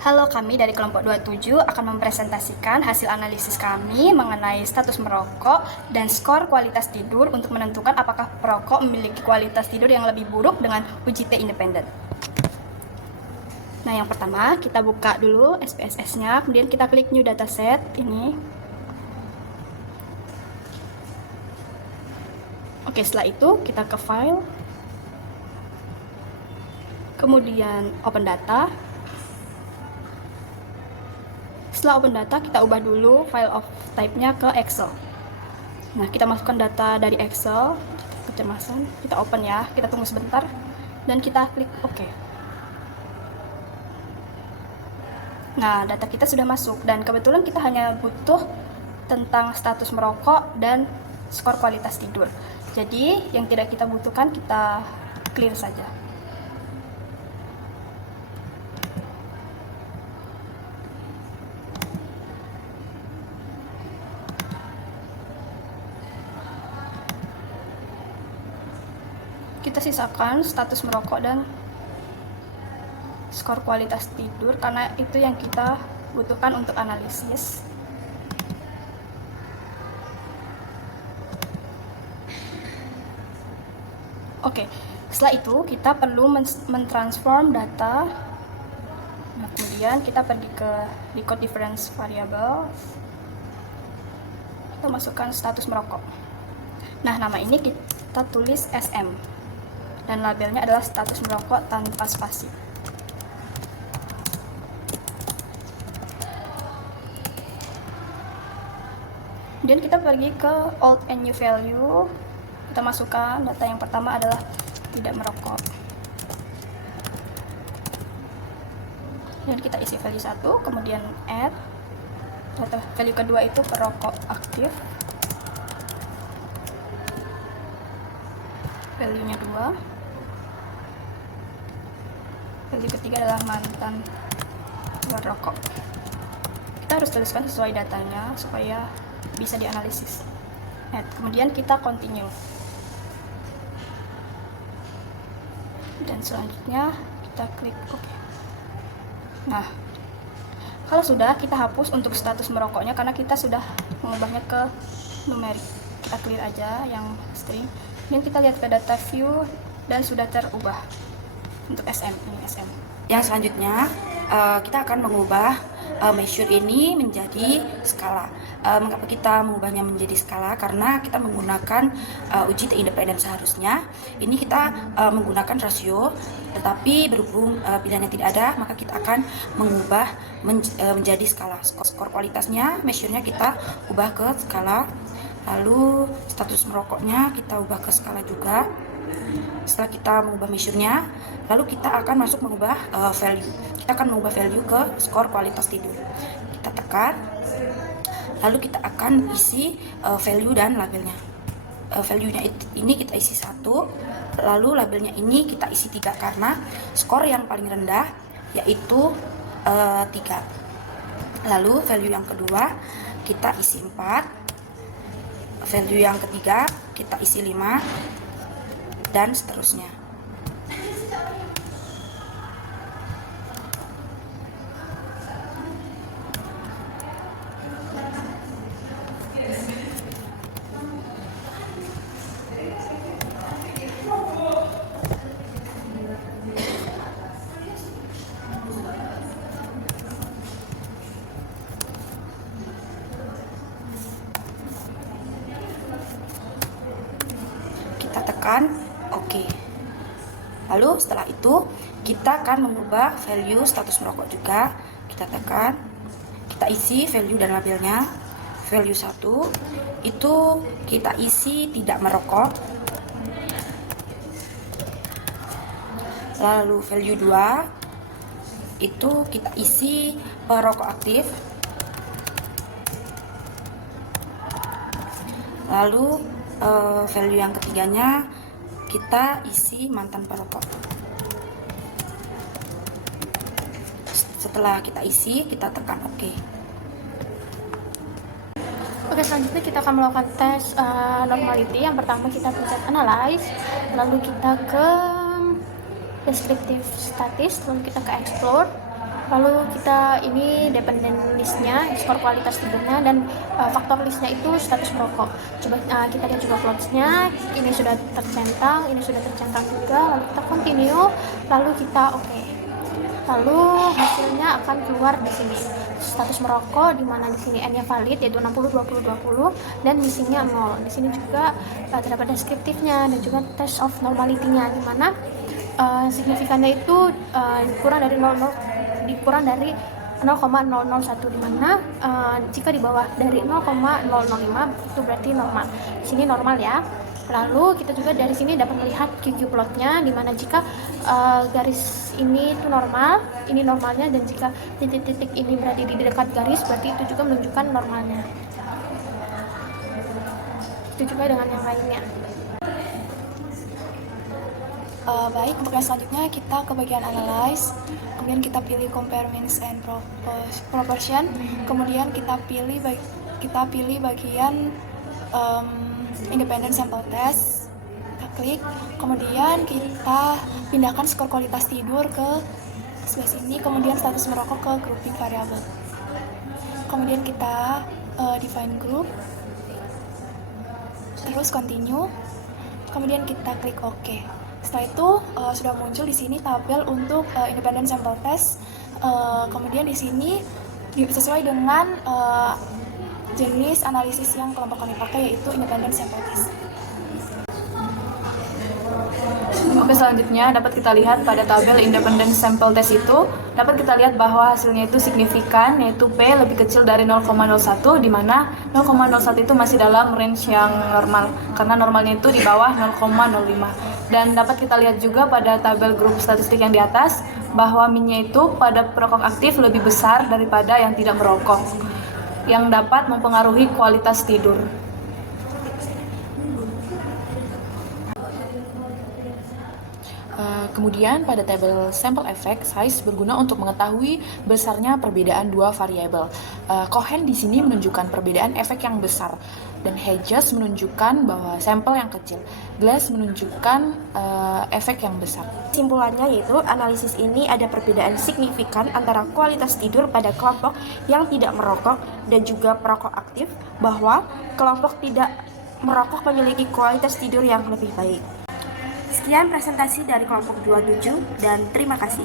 Halo, kami dari kelompok 27 akan mempresentasikan hasil analisis kami mengenai status merokok dan skor kualitas tidur untuk menentukan apakah perokok memiliki kualitas tidur yang lebih buruk dengan uji T independen. Nah, yang pertama kita buka dulu SPSS-nya, kemudian kita klik New Dataset ini. Oke, setelah itu kita ke File, kemudian Open Data. Setelah open data, kita ubah dulu file of type-nya ke Excel. Nah, kita masukkan data dari Excel, kecemasan, kita open ya, kita tunggu sebentar, dan kita klik OK. Nah, data kita sudah masuk, dan kebetulan kita hanya butuh tentang status merokok dan skor kualitas tidur. Jadi, yang tidak kita butuhkan, kita clear saja. Kita sisakan status merokok dan skor kualitas tidur karena itu yang kita butuhkan untuk analisis. Oke, setelah itu kita perlu mentransform data. Nah, kemudian kita pergi ke record difference variable. Kita masukkan status merokok. Nah, nama ini kita tulis SM. Dan labelnya adalah status merokok tanpa spasi. Kemudian kita pergi ke old and new value. Kita masukkan data yang pertama adalah tidak merokok. Dan kita isi value 1, kemudian add. Data value kedua itu perokok aktif. Value-nya 2. Value ketiga adalah mantan merokok. Kita harus tuliskan sesuai datanya supaya bisa dianalisis. Kemudian kita continue. Dan selanjutnya kita klik OK. Nah, kalau sudah, kita hapus untuk status merokoknya karena kita sudah mengubahnya ke numerik. Kita clear aja yang string. Dan kita lihat ke data view dan sudah terubah untuk SM. Ini SM. Yang selanjutnya kita akan mengubah measure ini menjadi skala. Mengapa kita mengubahnya menjadi skala? Karena kita menggunakan uji T independen seharusnya. Ini kita menggunakan rasio, tetapi berhubung pilihannya tidak ada, maka kita akan mengubah menjadi skala. Skor kualitasnya, measure-nya kita ubah ke skala. Lalu status merokoknya kita ubah ke skala juga. Setelah kita mengubah measure-nya, lalu kita akan masuk mengubah value. Kita akan mengubah value ke skor kualitas tidur. Kita tekan, lalu kita akan isi value dan labelnya. Value-nya ini kita isi 1, lalu labelnya ini kita isi 3 karena skor yang paling rendah yaitu 3. Lalu value yang kedua kita isi 4, value yang ketiga kita isi 5, dan seterusnya. Kita tekan OK. Lalu setelah itu kita akan mengubah value status merokok juga. Kita tekan, kita isi value dan labelnya. Value 1 itu kita isi tidak merokok. Lalu value 2 itu kita isi perokok aktif. Lalu value yang ketiganya kita isi mantan perokok. Setelah kita isi, kita tekan OK. Oke, selanjutnya kita akan melakukan tes normality. Yang pertama kita pencet analyze, lalu kita ke descriptive statis, lalu kita ke explore. Lalu kita ini dependent listnya, skor kualitas tidurnya, dan faktor listnya itu status merokok. Coba kita lihat juga plotsnya, ini sudah tercentang, ini sudah tercentang juga. Lalu kita continue, lalu kita oke. Lalu hasilnya akan keluar di sini. Status merokok di mana di sini N-nya valid yaitu 60 20 20 dan missingnya 0. Di sini juga terdapat deskriptifnya dan juga test of normality-nya di mana signifikannya itu kurang dari 0,001 di mana jika di bawah dari 0,005 itu berarti normal. Di sini normal ya. Lalu kita juga dari sini dapat melihat QQ plotnya di mana jika garis ini itu normal, ini normalnya, dan jika titik-titik ini berada di dekat garis berarti itu juga menunjukkan normalnya. Itu juga dengan yang lainnya. Baik, untuk yang selanjutnya kita ke bagian analyze, kemudian kita pilih compare means and proportion, kemudian kita pilih bagian independent sample test, kita klik, kemudian kita pindahkan skor kualitas tidur ke sebelah sini, kemudian status merokok ke grouping variable, kemudian kita define group, terus continue, kemudian kita klik OK. Setelah itu sudah muncul di sini tabel untuk independent sample test. Kemudian di sini sesuai dengan jenis analisis yang kelompok kami pakai, yaitu independent sample test. Oke, selanjutnya dapat kita lihat pada tabel independent sample test itu dapat kita lihat bahwa hasilnya itu signifikan, yaitu P lebih kecil dari 0,01, di mana 0,01 itu masih dalam range yang normal karena normalnya itu di bawah 0,05. Dan dapat kita lihat juga pada tabel grup statistik yang di atas bahwa min-nya itu pada perokok aktif lebih besar daripada yang tidak merokok, yang dapat mempengaruhi kualitas tidur. Kemudian pada tabel sample effect size berguna untuk mengetahui besarnya perbedaan dua variabel. Cohen di sini menunjukkan perbedaan efek yang besar dan Hedges menunjukkan bahwa sampel yang kecil. Glass menunjukkan efek yang besar. Kesimpulannya yaitu analisis ini ada perbedaan signifikan antara kualitas tidur pada kelompok yang tidak merokok dan juga perokok aktif, bahwa kelompok tidak merokok memiliki kualitas tidur yang lebih baik. Sekian presentasi dari kelompok 27 dan terima kasih.